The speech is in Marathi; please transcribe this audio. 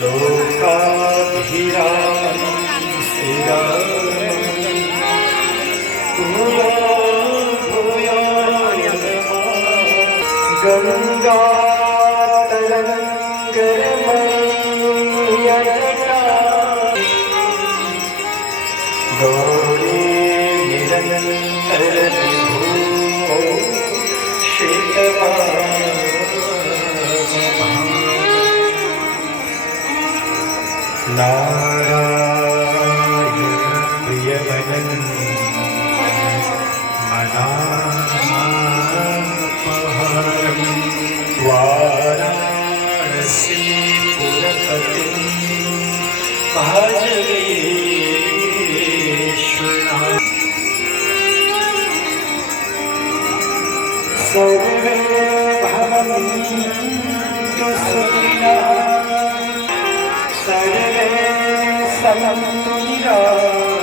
लोकाभिरामं श्रीरामं भूया भूयाय नमः। गंगातरंगमयीय जटा गौरी निरंतर विभो नारायण प्रियमनन्मनापहरं वाराणसीपुरपतिं भजे विश्वनाथं। सर्वे भवन्तु सुखिनः सर्वे सन्तु निरामयाः।